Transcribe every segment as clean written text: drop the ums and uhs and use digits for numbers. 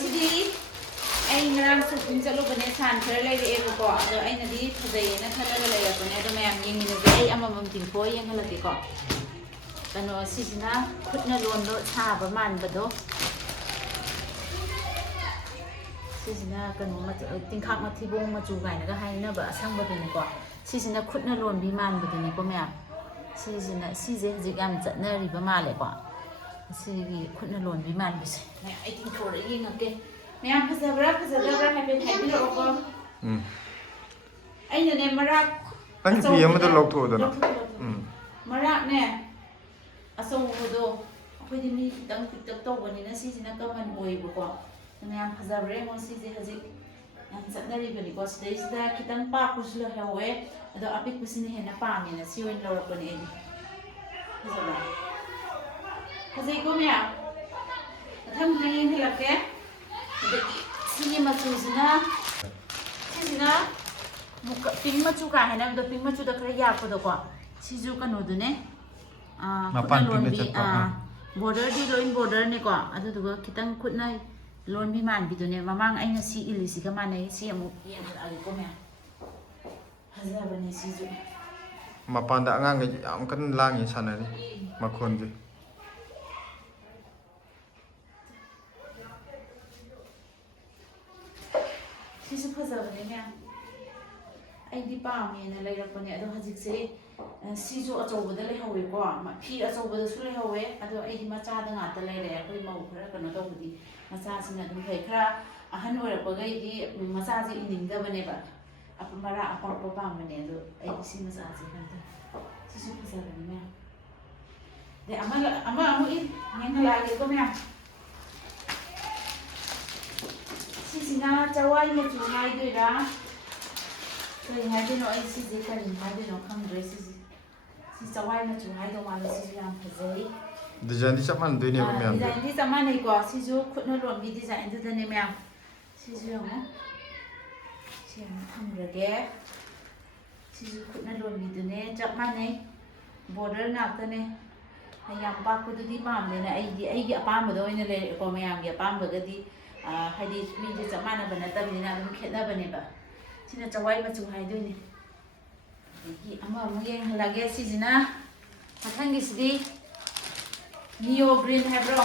ꯃꯁꯤꯗꯤ ꯑꯩ ꯉꯔꯥꯡ ꯁꯣꯄꯤꯡ ꯆꯠꯂꯨꯕꯅꯦ ꯁꯥꯟ ꯈꯔ ꯂꯩꯔꯛꯑꯦꯕꯀꯣ ꯑꯗꯣ ꯑꯩꯅꯗꯤ ꯐꯖꯩꯌꯦꯅ ꯈꯜꯂꯒ ꯂꯩꯔꯛꯄꯅꯦ ꯑꯗꯣ ꯃꯌꯥꯝ ꯌꯦꯡꯃꯤꯟꯅꯁꯦ ꯑꯩ ꯑꯃꯃꯝ ꯇꯤꯡꯊꯣꯛꯑ ꯌꯦꯡꯍꯜꯂꯛꯀꯦꯀꯣ ꯀꯩꯅꯣ ꯁꯤꯁꯤꯅ ꯈꯨꯠꯅ ꯂꯣꯟꯕ ꯁꯥꯕ ꯃꯥꯟꯕꯗꯣ ꯁꯤꯁꯤꯅ ꯀꯩꯅꯣ ꯇꯤꯡꯈꯥꯛ ꯃꯊꯤꯕꯣꯡ ꯃꯆꯨ ꯀꯥꯏꯅꯒ ꯍꯥꯏꯅꯕ ꯑꯁꯪꯕꯗꯨꯅꯤꯀꯣ ꯁꯤꯁꯤꯅ ꯈꯨꯠꯅ ꯂꯣꯟꯕꯤ ꯃꯥꯟꯕꯗꯨꯅꯤꯀꯣ ꯃꯌꯥꯝ ꯁꯤꯁꯦ ꯍꯧꯖꯤꯛ ꯌꯥꯝ ꯆꯠꯅꯔꯤꯕ ꯃꯥꯜꯂꯦꯀꯣ ꯁꯤꯒꯤ ꯈꯨꯠꯅ ꯂꯣꯟꯕꯤ ꯃꯥꯟꯕꯁꯦ ꯃꯌꯥꯝ ꯑꯩ ꯇꯤꯡꯊꯣꯛꯑ ꯌꯦꯡꯉꯛꯀꯦ ꯃꯌꯥꯝ ꯐꯖꯕ꯭ꯔꯥ ꯐꯖꯗꯕ꯭ꯔꯥ ꯍꯥꯏꯐꯦꯠ ꯍꯥꯏꯕꯤꯔꯛꯑꯣꯀꯣ ꯑꯩꯅꯅꯦ ꯃꯔꯥꯛ ꯅꯪꯒꯤ ꯐꯤ ꯑꯃꯗ ꯂꯧꯊꯣꯛꯑꯣꯗꯅ ꯃꯔꯥꯛꯅꯦ ꯑꯆꯧꯕꯗꯣ ꯑꯩꯈꯣꯏꯗꯤ ꯃꯤ ꯈꯤꯇꯪ ꯄꯤꯛꯇꯛ ꯇꯧꯕꯅꯤꯅ ꯁꯤꯁꯤꯅ ꯀꯃꯟ ꯑꯣꯏꯌꯦꯕꯀꯣ ꯑꯗꯨꯅ ꯌꯥꯝ ꯐꯖꯕ꯭ꯔꯥ ꯌꯦꯡꯉꯣ ꯁꯤꯁꯦ ꯍꯧꯖꯤꯛ ꯌꯥꯝ ꯆꯠꯅꯔꯤꯕꯅꯤꯀꯣ ꯁꯤꯗꯩꯁꯤꯗ ꯈꯤꯇꯪ ꯄꯥꯛꯄꯁꯨ ꯂꯩꯍꯧꯋꯦ ꯑꯗꯣ ꯑꯄꯤꯛꯄꯁꯤꯅ ꯍꯦꯟꯅ ꯄꯥꯝꯃꯦꯅ ꯁꯤ ꯑꯣꯏꯅ ꯂꯧꯔꯛꯄꯅꯦ ꯑꯩꯗꯤ ꯐꯖꯕ꯭ꯔꯥ ꯐꯖꯩꯀꯣ ꯃꯌꯥꯝ ꯃꯊꯪ ꯌꯦꯡꯍꯜꯂꯛꯀꯦ ꯑꯗꯒꯤ ꯁꯤꯒꯤ ꯃꯆꯨꯁꯤꯅ ꯁꯤꯁꯤꯅ ꯄꯤꯡ ꯃꯆꯨ ꯀꯥ ꯍꯥꯏꯅꯕꯗꯣ ꯄꯤꯡ ꯃꯆꯨꯗ ꯈꯔ ꯌꯥꯛꯄꯗꯣꯀꯣ ꯁꯤꯁꯨ ꯀꯩꯅꯣꯗꯨꯅꯦ ꯈꯨꯠꯅ ꯂꯣꯟꯕꯤ ꯕꯣꯔꯗꯔꯗꯤ ꯂꯣꯏ ꯕꯣꯔꯗꯔꯅꯦꯀꯣ ꯑꯗꯨꯗꯨꯒ ꯈꯤꯇꯪ ꯈꯨꯠꯅ ꯂꯣꯟꯕꯤ ꯃꯥꯟꯕꯤꯗꯨꯅꯦ ꯃꯃꯥꯡ ꯑꯩꯅ ꯁꯤ ꯏꯜꯂꯤꯁꯤꯒ ꯃꯥꯟꯅꯩ ꯁꯤ ꯑꯃꯨꯛ ꯌꯦꯡꯍꯜꯂꯛꯑꯒꯦꯀꯣ ꯃꯌꯥꯝ ꯐꯖꯕꯅꯦ ꯁꯤꯁꯨ ꯃꯄꯥꯟꯗ ꯑꯉꯥꯡꯈꯩ ꯌꯥꯝ ꯀꯟꯅ ꯂꯥꯡꯉꯤ ꯁꯥꯟꯅꯔꯤ ꯃꯈꯣꯟꯁꯦ ꯁꯤꯁꯨ ꯐꯖꯕꯅꯦ ꯃꯌꯥꯝ ꯑꯩꯗꯤ ꯄꯥꯝꯃꯦꯅ ꯂꯩꯔꯛꯄꯅꯦ ꯑꯗꯣ ꯍꯧꯖꯤꯛꯁꯦ ꯁꯤꯁꯨ ꯑꯆꯧꯕꯗ ꯂꯩꯍꯧꯋꯦꯀꯣ ꯐꯤ ꯑꯆꯧꯕꯗꯁꯨ ꯂꯩꯍꯧꯋꯦ ꯑꯗꯣ ꯑꯩꯗꯤ ꯃꯆꯥꯗ ꯉꯥꯛꯇ ꯂꯩꯔꯦ ꯑꯩꯈꯣই ꯃꯧ ꯈꯔ ꯀꯩꯅꯣ ꯇꯧꯕꯗꯤ ꯃꯆꯥꯁꯤꯅ ꯑꯗꯨꯝ ꯐꯩ ꯈꯔ ꯑꯍꯟ ꯑꯣꯏꯔꯛꯄꯈꯩꯗꯤ ꯃꯆꯥꯁꯦ ꯏꯅꯤꯡꯗꯕꯅꯦꯕ ꯃꯔꯥ ꯑꯄꯥꯛꯄ ꯄꯥꯝꯕꯅꯦ ꯑꯗꯣ ꯑꯩꯗꯤ ꯁꯤ ꯃꯆꯥꯁꯦ ꯈꯟꯇ ꯁꯤꯁꯨ ꯐꯖꯕꯅꯦ ꯃꯌꯥꯝ ꯑꯗꯩ ꯑꯃꯨꯛ ꯌꯦꯡꯍꯜꯂꯛꯑꯒꯦꯀꯣ ꯃꯌꯥꯝ ꯁꯤꯁꯤꯅ ꯆꯋꯥꯏ ꯃꯆꯨ ꯍꯥꯏꯗꯣꯏꯔꯥ ꯀꯔꯤ ꯍꯥꯏꯗꯣꯏꯅꯣ ꯑꯩ ꯁꯤꯁꯦ ꯀꯔꯤ ꯍꯥꯏꯗꯣꯏꯅೋ ꯈꯪꯗ꯭ꯔꯦ ꯁꯤꯁꯦ ꯁꯤ ꯆꯋꯥꯏ ꯃꯆꯨ ꯍꯥꯏꯗꯧ ꯃꯥꯜꯂꯦ ꯁꯤꯁꯨ ꯌꯥꯝ ꯐꯖꯩ ꯗꯤꯖꯥꯏꯟꯗꯤ ꯆꯞ ꯃꯥꯟꯅꯗꯣꯏꯅꯦꯕ ꯃꯌꯥꯝ ꯗꯤꯖꯥꯏꯟꯗꯤ ꯆꯞ ꯃꯥꯟꯅꯩꯀꯣ ꯁꯤꯁꯨ ꯈꯨꯠꯅ ꯂꯣꯟꯕꯤ ꯗꯤꯖꯥꯏꯟꯗꯨꯗꯅꯦ ꯃꯌꯥꯝ ꯁꯤꯁꯨ ꯌꯦꯡꯉꯣ ꯁꯤ ꯑꯃꯨꯛ ꯊꯝꯈ꯭ꯔꯒꯦ ꯁꯤꯁꯨ ꯈꯨꯠꯅ ꯂꯣꯟꯕꯤꯗꯨꯅꯦ ꯆꯞ ꯃꯥꯟꯅꯩ ꯕꯣꯔꯗꯔ ꯉꯥꯛꯇꯅꯦ ꯌꯥꯝ ꯄꯥꯛꯄꯗꯨꯗꯤ ꯄꯥꯝꯗꯦꯅ ꯑꯩꯒꯤ ꯑꯄꯥꯝꯕꯗ ꯑꯣꯏꯅ ꯂꯩꯔꯛꯑꯦꯀꯣ ꯃꯌꯥꯝꯒꯤ ꯑꯄꯥꯝꯕꯒꯗꯤ ꯍꯥꯏꯗꯤ ꯃꯤꯁꯦ ꯆꯞ ꯃꯥꯟꯅꯕ ꯅꯠꯇꯕꯅꯤꯅ ꯑꯗꯨꯝ ꯈꯦꯠꯅꯕꯅꯦꯕ ꯁꯤꯅ ꯆꯋꯥꯏ ꯃꯆꯨ ꯍꯥꯏꯗꯣꯏꯅꯦ ꯑꯗꯒꯤ ꯑꯃꯨꯛ ꯌꯦꯡꯍꯜꯂꯒꯦ ꯁꯤꯁꯤꯅ ꯃꯊꯪꯒꯤꯁꯤꯗꯤ ꯅꯤꯌꯣ ꯒ꯭ꯔꯤꯟ ꯍꯥꯏꯕ꯭ꯔꯣ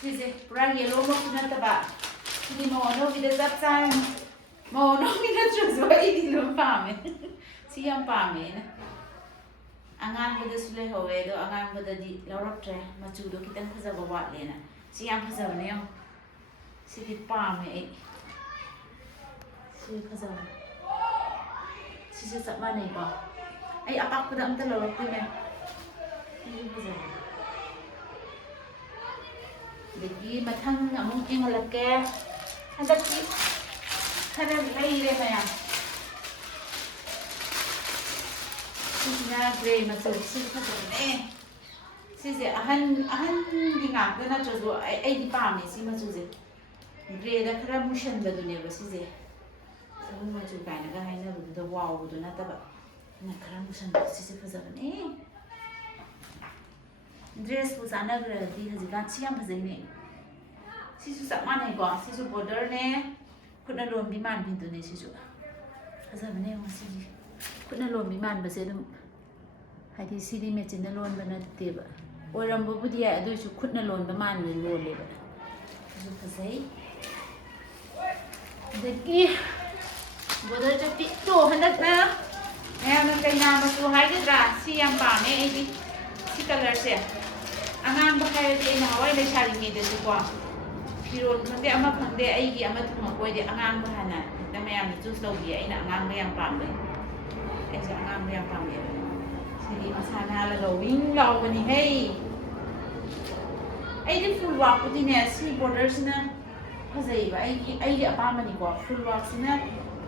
ꯁꯤꯁꯦ ꯄꯨꯔꯥ ꯌꯦꯂꯣꯃꯛꯁꯨ ꯅꯠꯇꯕ ꯁꯤꯗꯤ ꯃꯧ ꯑꯅꯧꯕꯤꯗ ꯆꯞ ꯆꯥꯔꯅꯤ ꯃꯧ ꯑꯅꯧꯕꯤ ꯅꯠꯇ꯭ꯔꯁꯨ ꯑꯩꯗꯤ ꯑꯗꯨꯝ ꯄꯥꯝꯃꯦ ꯁꯤ ꯌꯥꯝ ꯄꯥꯝꯃꯦ ꯑꯩꯅ ꯑꯉꯥꯡꯕꯗꯁꯨ ꯂꯩꯍꯧꯋꯦ ꯑꯗꯣ ꯑꯉꯥꯡꯕꯗꯗꯤ ꯂꯧꯔꯛꯇ꯭ꯔꯦ ꯃꯆꯨꯗꯣ ꯈꯤꯇꯪ ꯐꯖꯕ ꯋꯥꯠꯂꯦꯅ ꯁꯤ ꯌꯥꯝ ꯐꯖꯕꯅꯦ ꯌꯦꯡꯉꯣ ꯁꯤꯗꯤ ꯄꯥꯝꯃꯦ ꯑꯩ ꯁꯤ ꯐꯖꯕꯅꯦ ꯁꯤꯁꯨ ꯆꯞ ꯃꯥꯟꯅꯩꯀꯣ ꯑꯩ ꯑꯄꯥꯛꯄꯗ ꯑꯝꯇ ꯂꯧꯔꯛꯇꯣꯏꯅꯦ ꯁꯤꯁꯨ ꯐꯖꯕꯅꯦ ꯑꯗꯒꯤ ꯃꯊꯪ ꯑꯃꯨꯛ ꯌꯦꯡꯍꯜꯂꯛꯀꯦ ꯍꯟꯗꯛꯇꯤ ꯈꯔ ꯂꯩꯔꯦ ꯃꯌꯥꯝ ꯁꯤꯁꯤꯅ ꯒ꯭ꯔꯦ ꯃꯆꯨ ꯁꯤꯁꯨ ꯐꯖꯕꯅꯦ ꯁꯤꯁꯦ ꯑꯍꯟꯒꯤ ꯉꯥꯛꯇ ꯅꯠꯇ꯭ꯔꯁꯨ ꯑꯩꯗꯤ ꯄꯥꯝꯃꯦ ꯁꯤ ꯃꯆꯨꯁꯦ ꯒ꯭ꯔꯦꯗ ꯈꯔ ꯃꯨꯁꯟꯕꯗꯨꯅꯦꯕ ꯁꯤꯁꯦ ꯁꯒꯨꯜ ꯃꯆꯨ ꯀꯥꯏꯅꯒ ꯍꯥꯏꯅꯕꯗꯨꯗ ꯋꯥꯎꯕꯗꯨ ꯅꯠꯇꯕ ꯈꯔ ꯃꯨꯁꯟꯕꯗꯨ ꯁꯤꯁꯦ ꯐꯖꯕꯅꯦ ꯗ꯭ꯔꯦꯁꯄꯨ ꯆꯥꯟꯅꯈ꯭ꯔꯗꯤ ꯍꯧꯖꯤꯛꯀꯥꯟ ꯁꯤ ꯌꯥꯝ ꯐꯖꯩꯅꯦ ꯁꯤꯁꯨ ꯆꯞ ꯃꯥꯟꯅꯩꯀꯣ ꯁꯤꯁꯨ ꯕꯣꯔꯗꯔꯅꯦ ꯈꯨꯠꯅ ꯂꯣꯟꯕꯤ ꯃꯥꯟꯕꯤꯗꯨꯅꯦ ꯁꯤꯁꯨ ꯐꯖꯕꯅꯦ ꯌꯦꯡꯉꯣ ꯁꯤꯁꯦ ꯈꯨꯠꯅ ꯂꯣꯟꯕꯤ ꯃꯥꯟꯕꯁꯦ ꯑꯗꯨꯝ ꯍꯥꯏꯗꯤ ꯁꯤꯗꯤ ꯃꯦꯆꯤꯟꯅ ꯂꯣꯟꯕ ꯅꯠꯇꯦꯕ ꯑꯣꯏꯔꯝꯕꯕꯨꯗꯤ ꯌꯥꯏ ꯑꯗꯨꯑꯣꯏꯁꯨ ꯈꯨꯠꯅ ꯂꯣꯟꯕ ꯃꯥꯟꯅ ꯂꯣꯜꯂꯦꯕ ꯁꯤꯁꯨ ꯐꯖꯩ ꯑꯗꯒꯤ ꯕꯣꯔꯗꯔ ꯖꯦꯀꯦꯠꯇꯣ ꯍꯟꯗꯛꯅ ꯃꯌꯥꯝꯅ ꯀꯩꯅꯥ ꯃꯆꯨ ꯍꯥꯏꯒꯗ꯭ꯔꯥ ꯁꯤ ꯌꯥꯝ ꯄꯥꯝꯃꯦ ꯑꯩꯗꯤ ꯁꯤ ꯀꯂꯔꯁꯦ ꯑꯉꯥꯡꯕ ꯍꯥꯏꯔꯗꯤ ꯑꯩꯅ ꯍꯋꯥꯏ ꯂꯩꯁꯥꯔꯤꯉꯩꯗꯁꯨꯀꯣ ꯐꯤꯔꯣꯜ ꯈꯪꯗꯦ ꯑꯃ ꯈꯪꯗꯦ ꯑꯩꯒꯤ ꯑꯃ ꯊꯨꯡꯉꯛꯄ ꯑꯣꯏꯗꯤ ꯑꯉꯥꯡꯕ ꯍꯥꯟꯅ ꯍꯦꯛꯇ ꯃꯌꯥꯝꯅ ꯆꯨꯁ ꯇꯧꯕꯤꯌꯦ ꯑꯩꯅ ꯑꯉꯥꯡꯕ ꯌꯥꯝ ꯄꯥꯝꯕꯩ ꯑꯩꯁꯦ ꯑꯉꯥꯡꯕ ꯌꯥꯝ ꯄꯥꯝꯃꯦꯕ ꯁꯤꯗꯤ ꯃꯁꯥ ꯅꯥꯜꯂꯒ ꯋꯤꯡ ꯂꯥꯎꯕꯅꯤ ꯍꯩ ꯑꯩꯗꯤ ꯐꯨꯜ ꯋꯥꯛꯄꯨꯗꯤꯅꯦ ꯁꯤ ꯕꯣꯔꯗꯔꯁꯤꯅ ꯐꯖꯩꯕ ꯑꯩꯒꯤ ꯑꯄꯥꯝꯕꯅꯤꯀꯣ ꯐꯨꯜ ꯋꯥꯛꯁꯤꯅ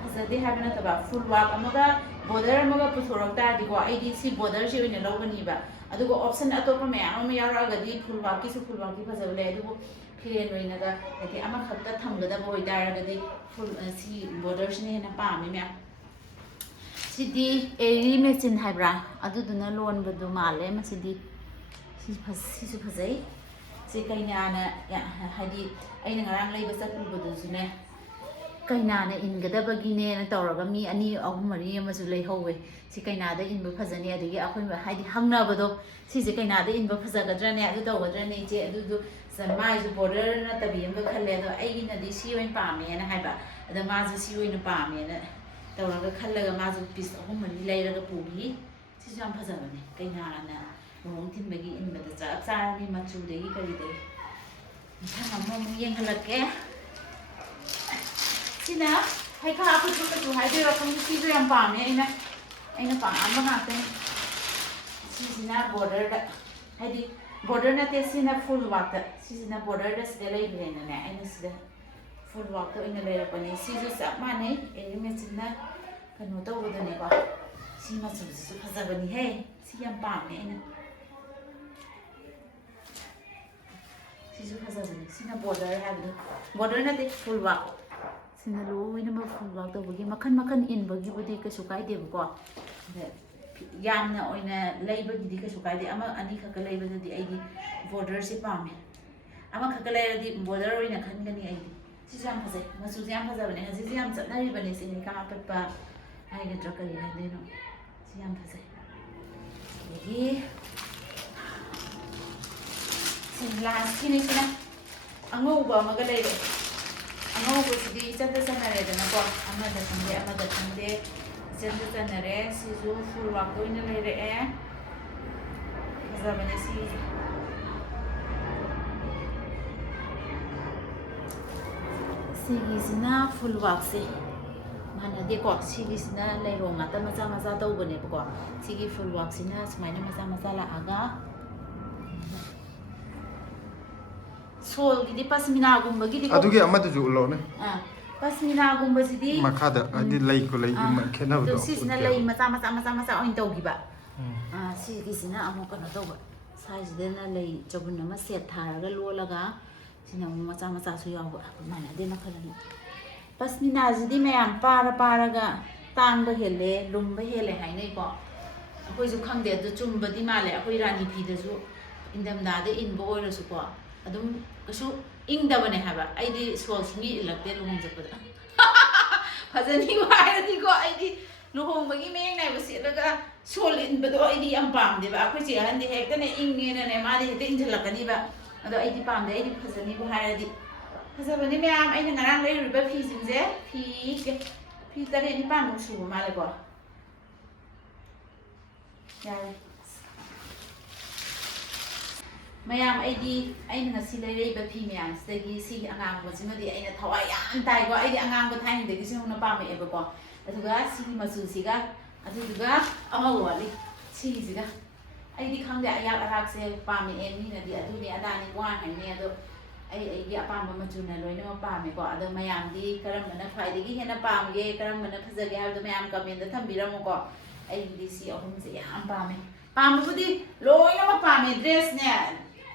ꯐꯖꯗꯦ ꯍꯥꯏꯕ ꯅꯠꯇꯕ ꯐꯨꯜ ꯋꯥꯛ ꯑꯃꯒ ꯕꯣꯔꯗꯔ ꯑꯃꯒ ꯄꯨꯊꯣꯔꯛ ꯇꯥꯔꯗꯤꯀꯣ ꯑꯩꯗꯤ ꯁꯤ ꯕꯣꯔꯗꯔꯁꯤ ꯑꯣꯏꯅ ꯂꯧꯒꯅꯤꯕ ꯑꯗꯨꯒ ꯑꯣꯞꯁꯟ ꯑꯇꯣꯞꯄ ꯃꯌꯥꯝ ꯑꯃ ꯌꯥꯎꯔꯛꯑꯒꯗꯤ ꯐꯨꯜ ꯋꯥꯛꯀꯤ ꯐꯖꯕ ꯂꯩ ꯑꯗꯨꯕꯨ ꯐꯤꯔꯦꯟ ꯑꯣꯏꯅꯒ ꯍꯥꯏꯗꯤ ꯑꯃꯈꯛꯇ ꯊꯝꯒꯗꯕ ꯑꯣꯏꯇꯥꯔꯒꯗꯤ ꯁꯤ ꯕꯣꯔꯗꯔꯁꯤꯅ ꯍꯦꯟꯅ ꯄꯥꯝꯃꯦ ꯃꯌꯥꯝ ꯁꯤꯗꯤ ꯑꯦꯔꯤ ꯃꯦꯆꯤꯟ ꯍꯥꯏꯕ꯭ꯔꯥ ꯑꯗꯨꯗꯨꯅ ꯂꯣꯟꯕꯗꯨ ꯃꯥꯜꯂꯦ ꯃꯁꯤꯗꯤ ꯁꯤꯁꯨ ꯐꯖꯩ ꯁꯤ ꯀꯩꯅꯥꯅ ꯍꯥꯏꯗꯤ ꯑꯩꯅ ꯉꯔꯥꯡ ꯂꯩꯕ ꯆꯠꯂꯨꯕꯗꯨꯁꯨꯅꯦ ꯀꯩꯅꯥꯅ ꯏꯟꯒꯗꯕꯒꯤꯅꯦꯅ ꯇꯧꯔꯒ ꯃꯤ 2, 3, 4 ꯑꯃꯁꯨ ꯂꯩꯍꯧꯋꯦ ꯁꯤ ꯀꯩꯅꯥꯗ ꯏꯟꯕ ꯐꯖꯅꯤ ꯑꯗꯒꯤ ꯑꯩꯈꯣꯏ ꯍꯥꯏꯗꯤ ꯍꯪꯅꯕꯗꯣ ꯁꯤꯁꯦ ꯀꯩꯅꯥꯗ ꯏꯟꯕ ꯐꯖꯒꯗ꯭ꯔꯅꯦ ꯑꯗꯨ ꯇꯧꯒꯗ꯭ꯔꯅꯦ ꯏꯆꯦ ꯑꯗꯨꯗꯨ ꯃꯥꯏꯁꯨ ꯕꯣꯔꯗꯔ ꯅꯠꯇꯕꯤ ꯑꯃꯒ ꯈꯜꯂꯦ ꯑꯗꯣ ꯑꯩꯒꯤꯅꯗꯤ ꯁꯤ ꯑꯣꯏꯅ ꯄꯥꯝꯃꯦꯅ ꯍꯥꯏꯕ ꯑꯗ ꯃꯥꯁꯨ ꯁꯤ ꯑꯣꯏꯅ ꯄꯥꯝꯃꯦꯅ ꯇꯧꯔꯒ ꯈꯜꯂꯒ ꯃꯥꯁꯨ ꯄꯤꯁ 3, 4 ꯂꯩꯔꯒ ꯄꯨꯈꯤ ꯁꯤꯁꯨ ꯌꯥꯝ ꯐꯖꯕꯅꯦ ꯀꯩꯅꯥꯅ ꯂꯨꯍꯣꯡ ꯊꯤꯟꯕꯒꯤ ꯏꯟꯕꯗ ꯆꯞ ꯆꯥꯔꯅꯤ ꯃꯆꯨꯗꯒꯤ ꯀꯔꯤꯗꯒꯤ ꯃꯊꯪ ꯑꯃꯨꯛ ꯌꯦꯡꯍꯜꯂꯛꯀꯦ ꯁꯤꯅ ꯍꯩꯈꯥ ꯑꯐꯨꯠꯄ ꯃꯆꯨ ꯍꯥꯏꯗꯣꯏꯔꯥ ꯈꯪꯗꯦ ꯁꯤꯁꯨ ꯌꯥꯝ ꯄꯥꯝꯃꯦ ꯑꯩꯅ ꯄꯥꯝꯕ ꯉꯥꯛꯇꯅꯤ ꯁꯤꯁꯤꯅ ꯕꯣꯔꯗꯔꯗ ꯍꯥꯏꯗꯤ ꯕꯣꯔꯗꯔ ꯅꯠꯇꯦ ꯁꯤꯅ ꯐꯨꯜ ꯋꯥꯛꯇ ꯁꯤꯁꯤꯅ ꯕꯣꯔꯗꯔꯗ ꯁꯤꯗ ꯂꯩꯕꯅꯤꯅꯅꯦ ꯑꯩꯅ ꯁꯤꯗ ꯐꯨꯜ ꯋꯥꯛꯇ ꯑꯣꯏꯅ ꯂꯩꯔꯛꯄꯅꯦ ꯁꯤꯁꯨ ꯆꯞ ꯃꯥꯟꯅꯩ ꯑꯦꯔꯤ ꯃꯦꯆꯤꯟꯅ ꯀꯩꯅꯣ ꯇꯧꯕꯗꯅꯦꯀꯣ ꯁꯤ ꯃꯆꯨꯁꯤꯁꯨ ꯐꯖꯕꯅꯤꯍꯦ ꯁꯤ ꯌꯥꯝ ꯄꯥꯝꯃꯦ ꯑꯩꯅ सिजु फजबने सिना बॉर्डर हाबदो बॉर्डर नते फुल वाक सिना लोइनमक फुल वाक तौबगी मखन मखन इनबगी बुदी कछु काइदेबको यामना ओइना लैबगी कछु काइदे अमा अनि खक लैबदि आइदि बॉर्डर से पामे अमा खक लैरदि बॉर्डर ओइना खनगनी आइदि सिजु याम फजै मसु याम फजबने हजि याम चतनारिबने सिनि का पप्पा हाइगद्र करि हाइदेनो सि याम फजै यदि लास्ट की नहीं अंगौबा लेरे अंगौबी चंद चनरेदनको खंदे चंद चनरे सिजु फुल वाक लेरे फजबने सिगिसिना फुल वाक से मानदेको सिगिसिना लेरो ngata macha macha तौबनेबको सिगी फुल वाक सिना सुमाइना macha macha लागा सोल गिदी पश्मीना गुम्बगिदी अदुगे अमदजु उलोने पश्मीना गुम्बसिदी मखादा अदि लई को लई खेनाबदो तो सिसना लई मचा मचा मचा मचा ओइन तौगिबा सिगिसिना अमु कनो तौबा साइजदेना लई चबुन अमा सेट थारगा लोलगा सिना मचा मचा सु यावबा मानदे मखलनि पश्मीना जिदी मयाम पारगा तांगबा हेले लुम्बा हेले हाइनैको अखोइजु खंगदे अदु चुम्बदी माले अखोइ रानी फीदजु इंदमदादे इनबो ओइरसुको अदुम कछु इंगदबने हाबा आइदी सोल सिंगी इलक्ते लुहोंग जपदा फजनी वायरदी को आइदी लुहोंग बगी मेंग नाइबो सेलगा सोल इनबदो आइदी यम पामदेबा अखोइ चे हंदे हेक्तने इंगेना ने मादे हेते इंजलकनीबा अदो आइदी पामदे आइदी फजनी बो हायरदी फजबने मैम आइना ngaraang लेरुबा फी सिंजे फी तरे नि पान सुबो मालेको यारे मैम अगर ngasi लेरेब फी मैम से अगांगबसिमदी अगर थवाई याम ताइको अगर अगांग थाइनदगी सुना पामेबको अदुगा सिगी मचुसिगा अदुगा अमगोली सिगिसिगा अगर खंगदे अयाक अराक से पामे मीनदी अदुनी अदानी वा हाइने अदो अपाम मचुना लोइना पामेको अदो मैमदी करमबना ख्वाइदगी हेना पामगे करमबना फजगे हाबदो मैम कमेंट थंबिरमोको अइदी सी अहुमसे याम पामे पामबुदी लोइना पामे ड्रेस ने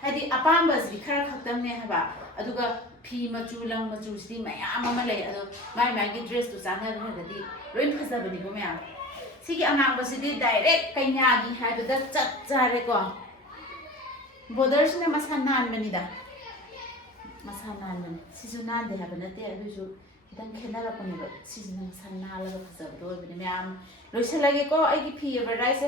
हाइदी अपामबसि खरा खक्तमने हबा अदुगा फी मचु लंग मचु सिदी मयाम अमा लay अदो माइ माइगी ड्रेस तु चानगदि लोइन फजबनिको मयाम सिगी अनांगबसिदी डाइरेक्ट कैनागी हाइबदा चट चारेको बॉर्डरसिना मसा नानबनिदा मसा नानबनि सिजु नानदे हाबा नते अदुजु खितंग खेनारपनिबा सिजना मसा नालगा फजबदो ओइबनि मयाम लोइसलागेको आइगी फी एवरडाइज